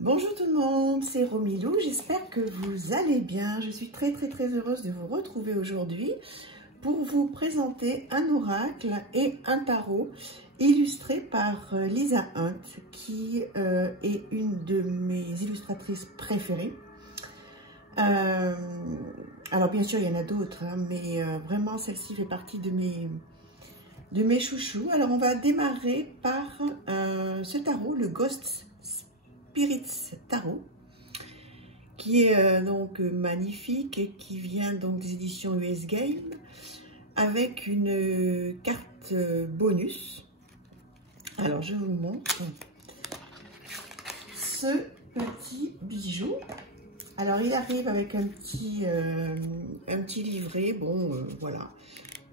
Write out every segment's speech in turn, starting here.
Bonjour tout le monde, c'est Romilou, j'espère que vous allez bien. Je suis très heureuse de vous retrouver aujourd'hui pour vous présenter un oracle et un tarot illustré par Lisa Hunt, qui est une de mes illustratrices préférées. Alors bien sûr il y en a d'autres, hein, mais vraiment celle-ci fait partie de mes chouchous. Alors on va démarrer par ce tarot, le Ghost Spirits Tarot, qui est donc magnifique et qui vient donc des éditions US Game avec une carte bonus. Alors je vous montre ce petit bijou. Alors il arrive avec un petit livret, bon voilà,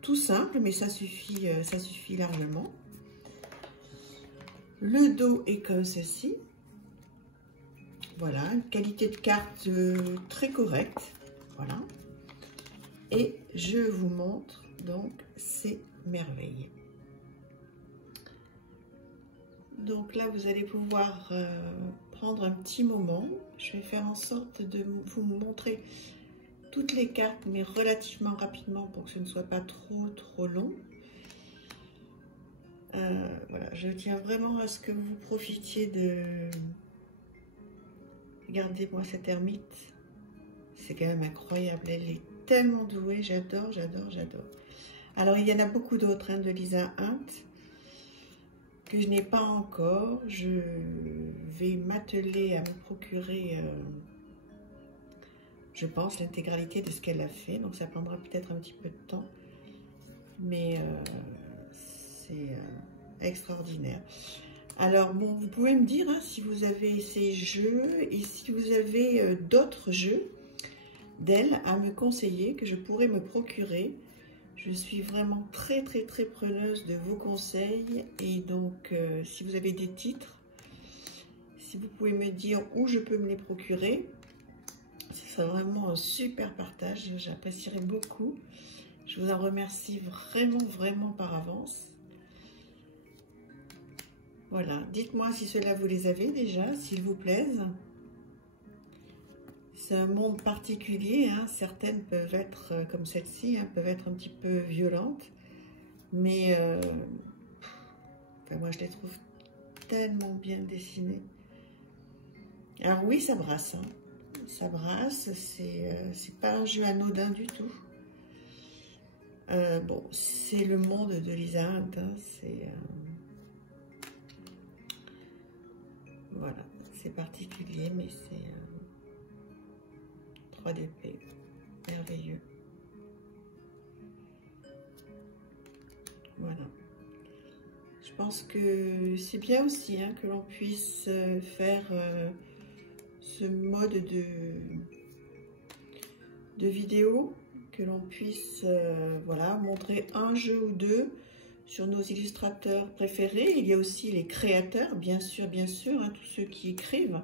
tout simple, mais ça suffit largement. Le dos est comme ceci. Voilà, une qualité de carte très correcte. Voilà. Et je vous montre donc ces merveilles. Donc là, vous allez pouvoir prendre un petit moment. Je vais faire en sorte de vous montrer toutes les cartes, mais relativement rapidement pour que ce ne soit pas trop long. Voilà, je tiens vraiment à ce que vous profitiez de... Regardez-moi cette ermite, c'est quand même incroyable, elle est tellement douée, j'adore. Alors il y en a beaucoup d'autres hein, de Lisa Hunt que je n'ai pas encore. Je vais m'atteler à me procurer, je pense, l'intégralité de ce qu'elle a fait, donc ça prendra peut-être un petit peu de temps, mais c'est extraordinaire. Alors, bon, vous pouvez me dire hein, si vous avez ces jeux et si vous avez d'autres jeux d'elle à me conseiller que je pourrais me procurer. Je suis vraiment très preneuse de vos conseils et donc si vous avez des titres, si vous pouvez me dire où je peux me les procurer, ce serait vraiment un super partage, j'apprécierais beaucoup. Je vous en remercie vraiment par avance. Voilà, dites-moi si cela vous les avez déjà, s'il vous plaît. C'est un monde particulier, hein. Certaines peuvent être comme celle-ci, hein, peuvent être un petit peu violentes, mais enfin, moi je les trouve tellement bien dessinées. Alors oui, ça brasse, hein. Ça brasse, c'est pas un jeu anodin du tout. Bon, c'est le monde de Lisa Hunt, hein, c'est... Voilà, c'est particulier, mais c'est 3DP, merveilleux. Voilà. Je pense que c'est bien aussi hein, que l'on puisse faire ce mode de vidéo, que l'on puisse voilà, montrer un jeu ou deux sur nos illustrateurs préférés. Il y a aussi les créateurs, bien sûr, hein, tous ceux qui écrivent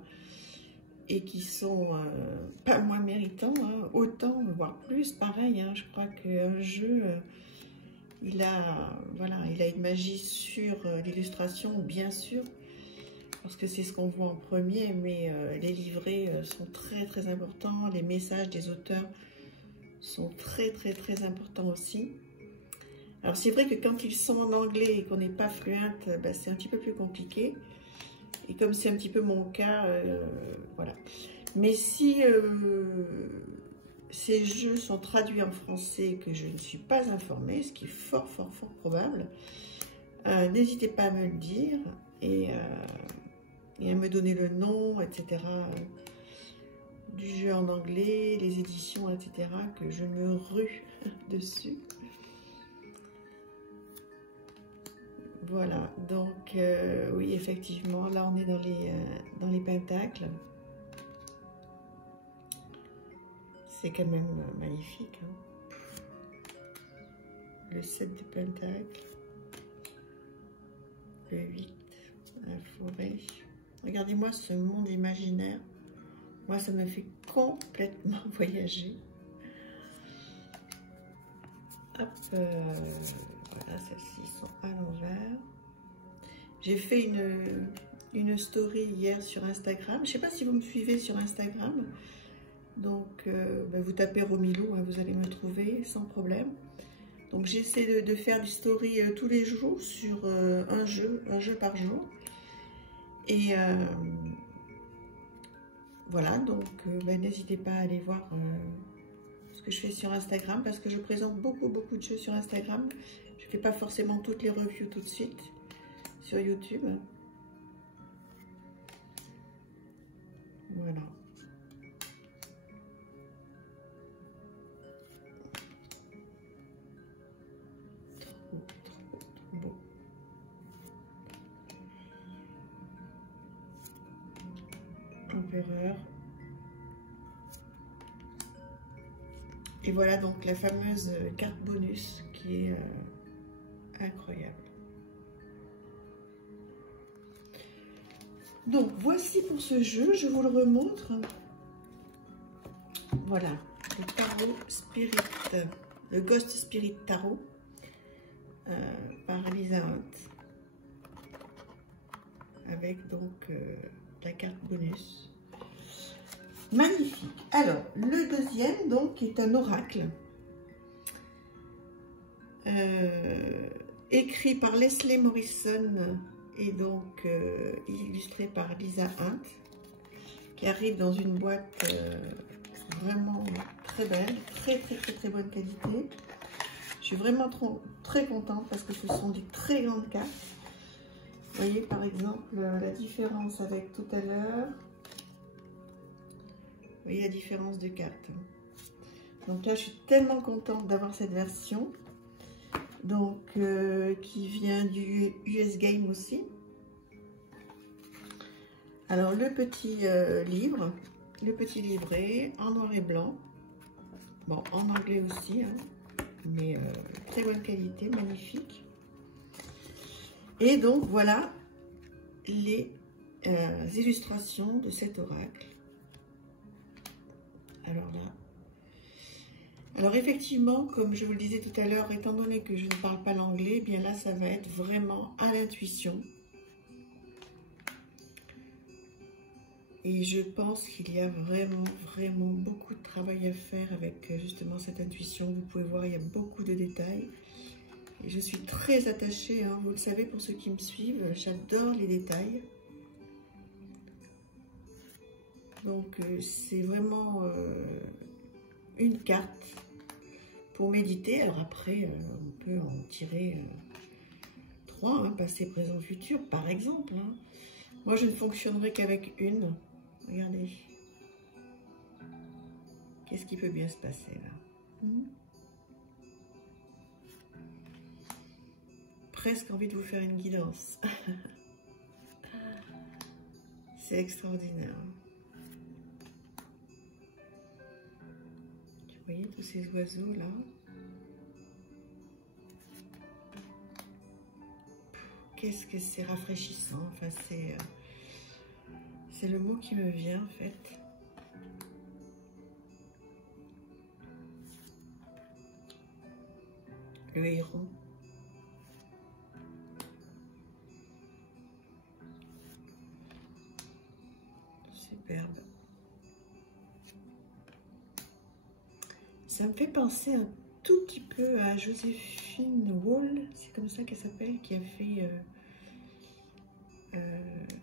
et qui sont pas moins méritants, hein, autant, voire plus, pareil. Hein, je crois qu'un jeu, il a une magie sur l'illustration, bien sûr, parce que c'est ce qu'on voit en premier, mais les livrets sont très importants, les messages des auteurs sont très importants aussi. Alors c'est vrai que quand ils sont en anglais et qu'on n'est pas fluente, ben, c'est un petit peu plus compliqué. Et comme c'est un petit peu mon cas, voilà. Mais si ces jeux sont traduits en français que je ne suis pas informée, ce qui est fort probable, n'hésitez pas à me le dire et à me donner le nom, etc. Du jeu en anglais, les éditions, etc. que je me rue dessus. Voilà, donc oui, effectivement, là on est dans les pentacles. C'est quand même magnifique. Hein. Le 7 de pentacles. Le 8, la forêt. Regardez-moi ce monde imaginaire. Moi, ça me fait complètement voyager. Hop, voilà, celles-ci sont à l'envers. J'ai fait une story hier sur Instagram. Je ne sais pas si vous me suivez sur Instagram. Donc, vous tapez Romilou, hein, vous allez me trouver sans problème. Donc, j'essaie de faire des stories tous les jours sur un jeu par jour. Et voilà, donc n'hésitez pas à aller voir ce que je fais sur Instagram parce que je présente beaucoup de jeux sur Instagram. Je ne fais pas forcément toutes les reviews tout de suite sur YouTube. Voilà. Trop beau. Empereur. Et voilà donc la fameuse carte bonus qui est incroyable. Donc voici pour ce jeu, je vous le remontre. Voilà, le tarot Spirit, le Ghost Spirit Tarot par Lisa Hunt, avec donc la carte bonus. Magnifique. Alors, le deuxième, donc, est un oracle. Écrit par Leslie Morrison et donc illustré par Lisa Hunt, qui arrive dans une boîte vraiment très belle, très bonne qualité. Je suis vraiment très contente parce que ce sont des très grandes cartes. Vous voyez par exemple la différence avec tout à l'heure. Vous voyez la différence de cartes. Donc là, je suis tellement contente d'avoir cette version. Donc, qui vient du US Game aussi. Alors, le petit livre, le petit livret en noir et blanc. Bon, en anglais aussi, hein, mais très bonne qualité, magnifique. Et donc, voilà les illustrations de cet oracle. Alors effectivement, comme je vous le disais tout à l'heure, étant donné que je ne parle pas l'anglais, eh bien là, ça va être vraiment à l'intuition. Et je pense qu'il y a vraiment beaucoup de travail à faire avec justement cette intuition. Vous pouvez voir, il y a beaucoup de détails. Et je suis très attachée, hein, vous le savez, pour ceux qui me suivent, j'adore les détails. Donc c'est vraiment une carte pour méditer. Alors après, on peut en tirer 3, hein, passé, présent, futur, par exemple. Hein. Moi, je ne fonctionnerai qu'avec une. Regardez. Qu'est-ce qui peut bien se passer là? Presque envie de vous faire une guidance. C'est extraordinaire. Vous voyez tous ces oiseaux là? Qu'est-ce que c'est rafraîchissant. Enfin, c'est le mot qui me vient en fait. Le héron. Superbe. Ça me fait penser un tout petit peu à Joséphine Wall, c'est comme ça qu'elle s'appelle, qui a fait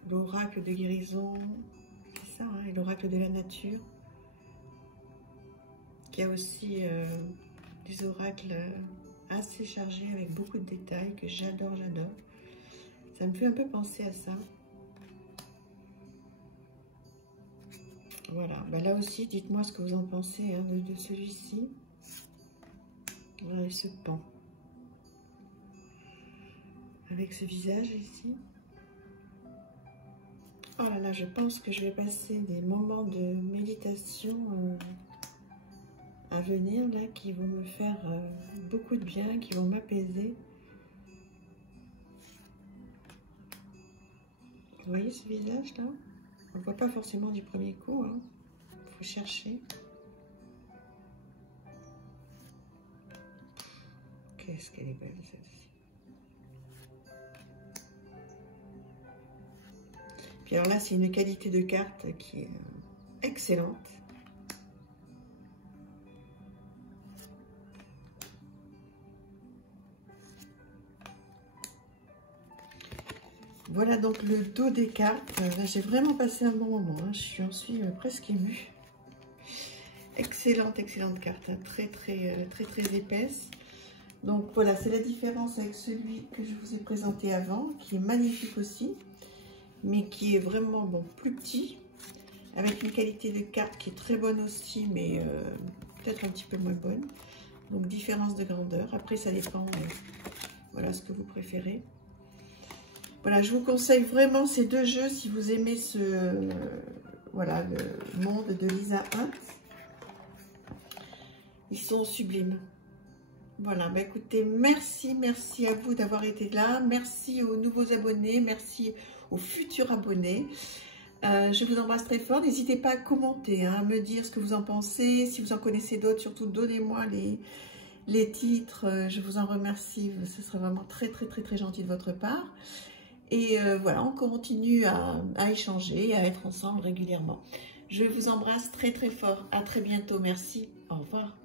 l'oracle de guérison, c'est ça, hein, et l'oracle de la nature, qui a aussi des oracles assez chargés avec beaucoup de détails que j'adore. Ça me fait un peu penser à ça. Voilà, bah là aussi, dites-moi ce que vous en pensez hein, de celui-ci. Voilà, il se pend. Avec ce visage ici. Oh là là, je pense que je vais passer des moments de méditation à venir, là, qui vont me faire beaucoup de bien, qui vont m'apaiser. Vous voyez ce visage-là? On ne voit pas forcément du premier coup, hein. Faut chercher. Qu'est-ce qu'elle est belle celle-ci. Puis alors là, c'est une qualité de carte qui est excellente. Voilà donc le dos des cartes. J'ai vraiment passé un bon moment, hein. J'en suis presque émue. Excellente, excellente carte, hein. Très épaisse. Donc voilà, c'est la différence avec celui que je vous ai présenté avant, qui est magnifique aussi, mais qui est vraiment bon, plus petit, avec une qualité de carte qui est très bonne aussi, mais peut-être un petit peu moins bonne. Donc différence de grandeur. Après, ça dépend, voilà ce que vous préférez. Voilà, je vous conseille vraiment ces deux jeux si vous aimez voilà, le monde de Lisa Hunt. Ils sont sublimes. Voilà, bah écoutez, merci à vous d'avoir été là. Merci aux nouveaux abonnés, merci aux futurs abonnés. Je vous embrasse très fort. N'hésitez pas à commenter, hein, à me dire ce que vous en pensez. Si vous en connaissez d'autres, surtout donnez-moi les titres. Je vous en remercie. Ce serait vraiment très gentil de votre part. Et voilà, on continue à échanger, à être ensemble régulièrement. Je vous embrasse très fort. À très bientôt. Merci. Au revoir.